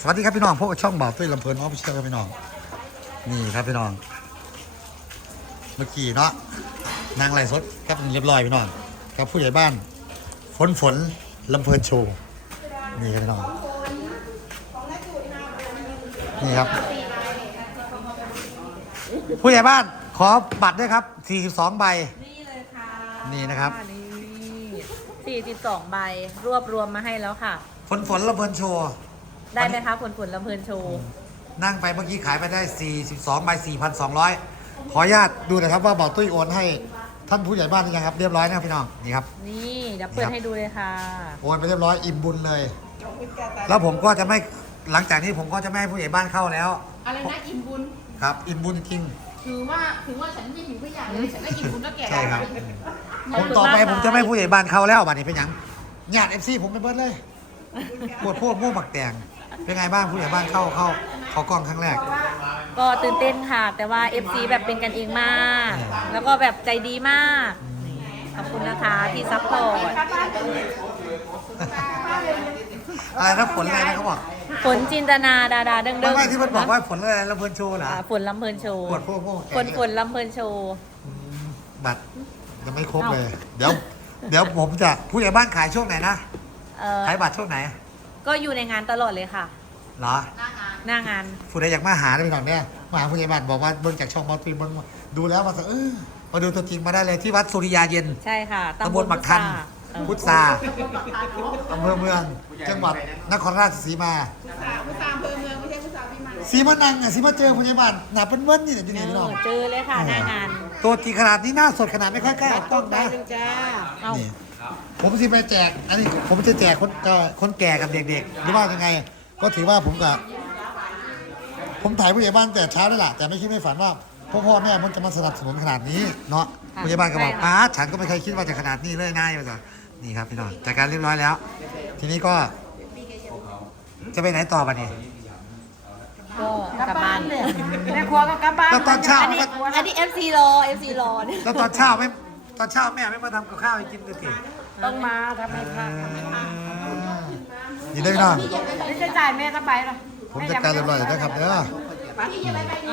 สวัสดีครับพี่น้องพวกบช่องบ่าวตุ้ยลำเพลินออฟฟิเชียลครับพี่น้อง นี่ครับพี่น้อง เมื่อกี้เนาะนางไรสดครับเรียบร้อยพี่น้องครับผู้ใหญ่บ้าน ฝนฝนลำเพลินโชว์นี่ครับพี่น้องนี่ครับ ผู้ใหญ่บ้านขอบัตรด้วยครับ 42 ใบ นี่เลยค่ะนี่นะครับ นี่42 ใบรวบรวมมาให้แล้วค่ะ ฝนฝนลำเพลินโชว์ ได้ไหมคะผลผลลำเพลินโชว์นั่งไปเมื่อกี้ขายไปได้ 42ใบ4,200 ขออนุญาตดูหนะครับว่าบ่าวตุ้ยโอนให้ท่านผู้ใหญ่บ้านหรือยังครับเรียบร้อยนะครับพี่น้องนี่ครับ นี่เดี๋ยวเปิดให้ดูเลยค่ะ โอนไปเรียบร้อยอิ่มบุญเลย แล้วผมก็จะไม่หลังจากนี้ผมก็จะไม่ให้ผู้ใหญ่บ้านเข้าแล้ว อะไรนะอิ่มบุญครับ อิ่มบุญจริงถือว่าถือว่าฉันไม่หิวไม่อยากเลยฉันได้อิ่มบุญแล้วแก่ใช่ครับขอบผมคุณต่อไปมากค่ะผมจะไม่ให้ผู้ใหญ่บ้านเข้าแล้วบัดนี้เป็นหยังญาติเอฟซีผมไม่เบิดเลยปวดพวกม่วงบักแตง เป็นไงบ้างผู้ใหญ่บ้านเข้าเข้าเขากล้องครั้งแรก ก็ตื่นเต้นค่ะ แต่ว่า FC แบบเป็นกันเองมากแล้วก็แบบใจดีมากนี่ขอบคุณนะคะที่ซัพพอร์ตอะไรนะผลอะไรนะเขาบอกฝนจินตนาดาดาเด้งไม่เด้งไม่ที่มันบอกว่าผลอะไรแล้วเพลินโชว์เหรอฝนลำเพลินโชว์ปวดพวกม่วงบักแตฝงนฝนลำเพลินโชว์บัตรยังไม่ครบเลย เดี๋ยว เดี๋ยวผมจะผู้ใหญ่บ้านขายช่วงไหนนะเอ่อขายบัตรช่วงไหน ก็อยู่ในงานตลอดเลยค่ะ เหรอหน้างาน ผู้ใดอยากมาหาได้ไปก่อนเนี่ยมาหาผู้ใหญ่บ้านบอกว่าเบิ่งจากช่องบอลตีเบิ่งดูแล้วมาสักเออมาดูตัวจริงมาได้เลยที่วัดสุริยาเย็น ใช่ค่ะตำบลบักทันพุทธาเออพุทธาอำเภอเมือง จังหวัดนครราชสีมาผู้สาวอำเภอเมืองไม่ใช่ผู้สาวพี่มาสีมานังอะสีมาเจอผู้ใหญ่บ้านหนาเป็นเวิ้นนี่แหละที่นี่พี่น้องเจอเลยค่ะหน้างาน ตัวจริงขนาดนี้หน้าสดขนาดไม่ค่อยกล้าออกกล้องนะจ้าเอานี่ผมสิไปแจก อันนี้ผมจะแจกคนเอ่อคนแก่กับเด็กๆหรือว่ายังไง ก็ถือว่าผมกับผมถ่ายผู้ใหญ่บ้านแต่เช้าได้แหละแต่ไม่คิดไม่ฝันว่าพ่อพ่อแม่มันจะมาสนับสนุนขนาดนี้เนาะผู้ใหญ่บ้านก็บอกป้าดฉันก็ไม่เคยคิดว่าจะขนาดนี้เลยนายว่าจะนี่ครับพี่น้องจัดการเรียบร้อยแล้ว ทีนี้ก็ จะไปไหนต่อปะนี่ก็กลับบ้านแม่ครัวก็กลับบ้านแล้วตอนเช้า อันนี้อันนี้ FC รอ FC รอเนี่ยแล้วตอนเช้าไม่ตอนเช้าแม่ไม่มาทำกับข้าวให้กินเลยทีต้องมาทำให้ค่ะ นี่ได้อพี่น้อง ไม่จะจ่ายแม่ก็ไปหรอผมจัดการเรียบร้อยแล้วนะครับเด้อเอ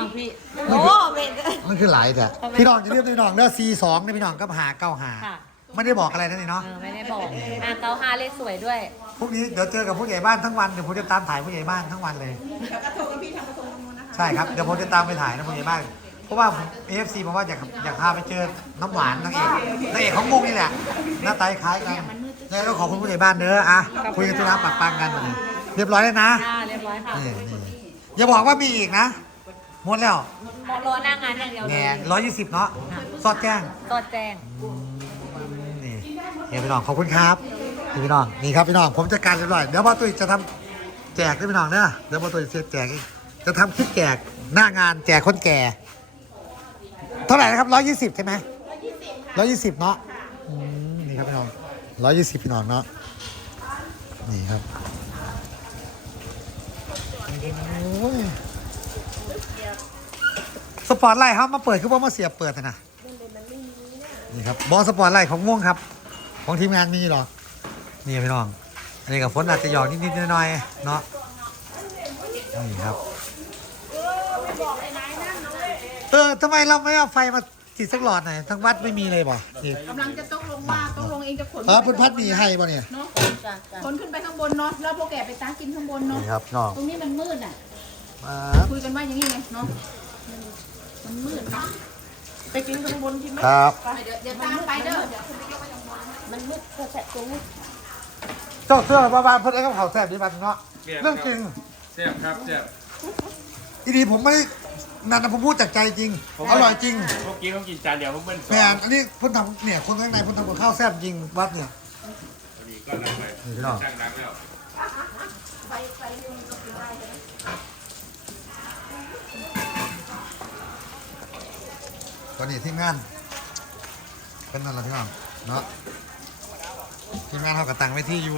าพี่โอ้เบนมันคือหลายแต่พี่น้องจะเรียกพี่น้องเด้อ C2 เนี่ยพี่น้องก็หาเก้าหาค่ะ ไม่ได้บอกอะไรนั่นนี่เนาะ เออไม่ได้บอกอ่าเกาห้าเลขสวยด้วย พรุ่งนี้เดี๋ยวเจอกับผู้ใหญ่บ้านทั้งวันเดี๋ยวผมจะตามถ่ายผู้ใหญ่บ้านทั้งวันเลยใช่ครับเดี๋ยวผมจะตามไปถ่ายนะผู้ใหญ่บ้านเพราะว่าเอฟซีบอกว่าอยากอยากพาไปเจอน้ำหวานนางเอกนางเอกของวงนี่แหละหน้าตาคล้ายกันยั งไงก็ขอบคุณผู้ใหญ่บ้านเด้ออะคุยกันที่ร้านปักปังกันวันนี้เรียบร้อยแล้วนะอ่าเรียบร้อยค่ะนี่นี่อย่าบอกว่ามีอีกนะหมดแล้วรอหน้างานอย่างเดียวเลแง่ยร้อยยี่สิบเนาะสอดแจ้ง ก็แจ้ง นี่เฮียพี่น้องขอบคุณครับนี่พี่น้องนี่ครับพี่น้องผมจัดการเรียบร้อยเดี๋ยวบอตุ้ยจะทำแจกด้วยพี่น้องเนอะเดี๋ยวบอตุ้ยจะแจกอีกจะทำคลิปแจกหน้างานแจกคนแก่ เท่าไหร่นะครับร้อยยี่สิบใช่ไหมร้อยยี่สิบเนาะอืมนี่ครับพี่น้อง ร้อยยี่สิบพี่น้องเนาะนี่ครับโอ้ยสปอร์ตไลท์เขามาเปิดคือว่ามาเสียบเปิดนะนี่ครับบอสสปอร์ตไลท์ของม่วงครับ ของทีมงานมีหรอกนี่พี่น้อง อันนี้กับฝนอาจจะหยอกนิดๆหน่อยๆเนาะนี่ครับเออทำไมเราไม่เอาไฟมา ติดสักหลอดหน่อยทั้งวัดไม่มีเลยบ่นี่กำลังจะต้องลงบ้านต้องลงเองจะขนเออเพุ่นพัดมีให้บ่เนี่ยเนาะขนขึ้นไปข้างบนเนาะแล้วพวกแกไปตากินข้างบนเนาะนี่ครับน้องตรงนี้มันมืดอะมาคุยกันว่าอย่างนี้ไงเนาะมันมืดเนาะไปกินข้างบนกินไหมครับเดี๋ยวเดี๋ยวตามไปเด้อมันมืดกระแสตรงนี้เจ้าเสื้อบ้านๆเพิ่นไอ้กับเขาวแซ่บดีบัดเนาะเรื่องจริงแซ่บครับแซ่บอีดีผมไม่ได้ นั่นนะผมพูดจากใจจริงอร่อยจริงเมื่อกี้เขากินจานเดียวเขาเบิ้ลสองแมนอันนี้เพ่นทำเนี่ยคนข้างในเพ่นทำกับข้าวแซ่บจริงวัดเนี่ย พอดีก็นั่งไปนี่พี่น้องตั้งร้านแล้วตอนนี้ทีมงาน เป็นนั่นแหละพี่น้องเนาะทีมงานเขากระตังไว้ที่อยู่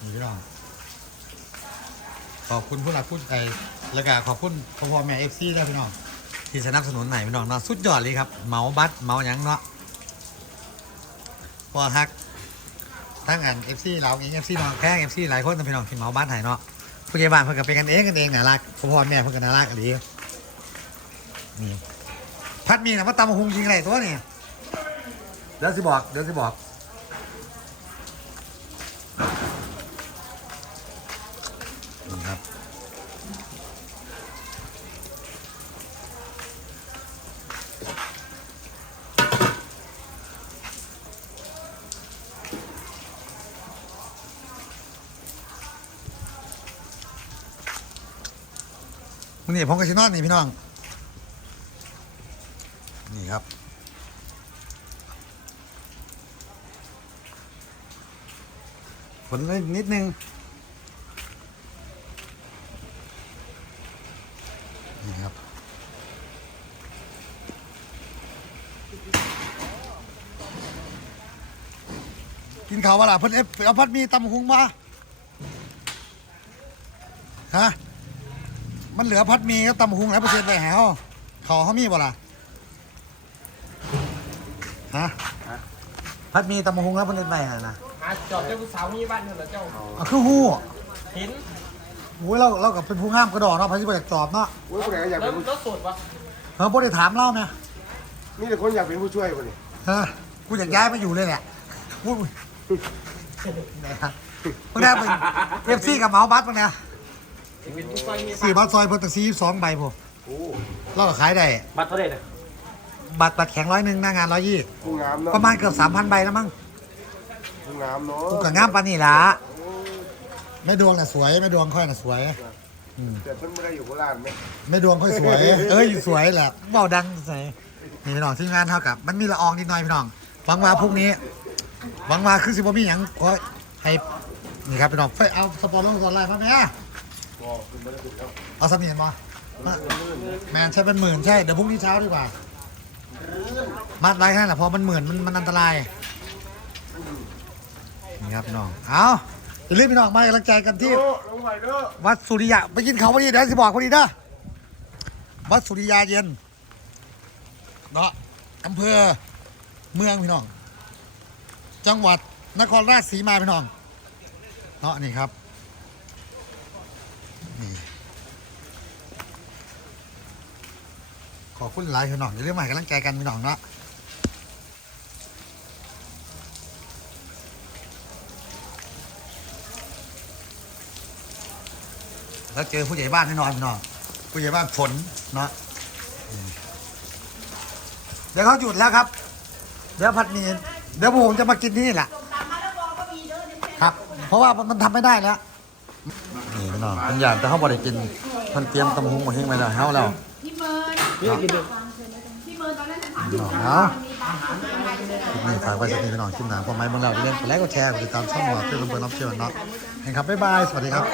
นี่พี่น้องขอบคุณผู้หลักผู้ใจแล้วก็ขอบคุณพ่อพ่อแม่เอฟซีด้วยพี่น้อง ที่สนับสนุนไหนพี่น้องเนาะสุดยอดเลยครับเมาบัตเมาหยังเนาะพอฮักทั้งอันเอฟซีเราเองเอฟซีน้องแข้งเอฟซีหลายคนนะพี่น้องที่เมาบัตรให้เนาะผู้ใหญ่บ้านเพิ่นก็เป็นกันเองกันเองน่ารักพ่อพ่อแม่เพิ่นก็น่ารักอันนี้นี่พัดมีนะว่าตำหุงยิงอะไรตัวนี่เดี๋ยวสิบอกเดี๋ยวสิบอกนี่ครับ นี่ผมก็สินอนนี่พี่น้อง นี่ครับ ฝนนิดนึง นี่ครับกินข้าววะล่ะเพิ่นเอฟเอาพัดมีตำหุงมาฮะ มันเหลือพัดมีกับตำหุงแล้วเปอร์เซ็นต์ไปแหวเขาเขามีบ่ล่ะฮะพัดมีตำหุงแล้วเพิ่นเล่นไปหานะหาจอดเจ้าผู้สาวนี่บ้านเธอเหรอเจ้าเอาคือฮู้เห็นโอ้ยเราเรากับเป็นผู้งามกระดอกเนาะพันธิบอยากตอบเนาะโอ้ยคนไหนก็อยากแล้เป็วนผู้แล้วโสดวะเฮ้ยบ่ได้ถามเล่าไหมมีแต่คนอยากเป็นผู้ช่วยคนนี้เฮ้ยกูอยากย้ายมาอยู่เลยแหละพูดไหนครับเพิ่งได้เป็นเอฟซีกับเหมาบัตรมั้งเนี่ยเป็นผู้ ซอยมีสี่บัตรซอยเพิ่นตักซีสองใบพอโอ้เราก็ขายได้ บัตรเท่าไหร่นะบัตรบัตรแข็งร้อยหนึ่งหน้างานร้อยยี่ผู้งามเนาะประมาณเกือบสามพันใบแล้วมั้งผู้งามเนาะกูกับงามปานนี่ล่ะแม่ดวงน่ะสวยแม่ดวงค่อยน่ะสวยแต่เพิ่นไม่ได้อยู่โคราชไหมแม่ดวงค่อยสวย เอ้ยสวยแหละเบาดังใส่นี่พี่น้องที่งานเท่ากับ มันมีละอองนิดหน่อยพี่น้องหวังว่าพรุ่งนี้หวังว่าคือสิบ่มีหยังขอให้นี่ครับพี่น้องไฟเอาสปอนเซอร์สอนไลน์มาไหมอะ ก็คือไม่ได้ถูกแล้วเอาสมีนมามาแมนใช่เป็นหมื่นใช่ เดี๋ยวพรุ่งนี้เช้าดีกว่า มัดไว้แค่นั้นแหละเพราะมันหมื่นมันมันอันตราย นี่ครับพี่น้อง เอาอย่าลืมพี่น้องมาให้กำลังใจกันที่โอ้ลงไปเด้อวัดสุริยะไปกินเขาพอดีเดี๋ยวสิบอกพอดีนะวัดสุริยาเย็นเนาะอำเภอเมืองพี่น้อง จังหวัดนครราชสีมาพี่น้องเนาะนี่ครับ นี่ขอบคุณหลายพี่น้องอย่าลืมมาให้กำลังใจกันพี่น้องเนาะแล้วเจอผู้ใหญ่บ้านแน่นอนพี่น้องผู้ใหญ่บ้านฝนเนาะเดี๋ยวเขาหยุดแล้วครับ เดี๋ยวผัดหมี่เดี๋ยวผมจะมากินที่นี่แหละครับ เพราะว่ามันทำไม่ได้แล้ว น้องเป็นอยางแต่เขาบริกินมันเตรียมตำหุงมาทิ้งไว้แล้วเฮาแล้วพี่เมิร์นนี่กินดูพี่เมิร์นตอนนั้นฉันถามพี่น้องเอานี่ฝากไว้สักนิดพี่น้องกินหนังพอไหมเมื่อเราเล่นไปแล้วก็แชร์ไปติดตามช่องหมอเพื่อนเพลินรับเชิญเนาะเห็นครับบ๊ายบายสวัสดีครับ